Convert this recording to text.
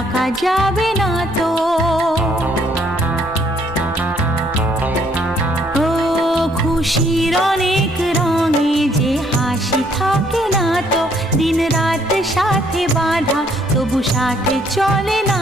থাকা যাবে না তো। ও খুশির অনেক রঙে যে হাসি থাকে না তো, দিন রাত সাথে বাঁধা তবু সাথে চলে না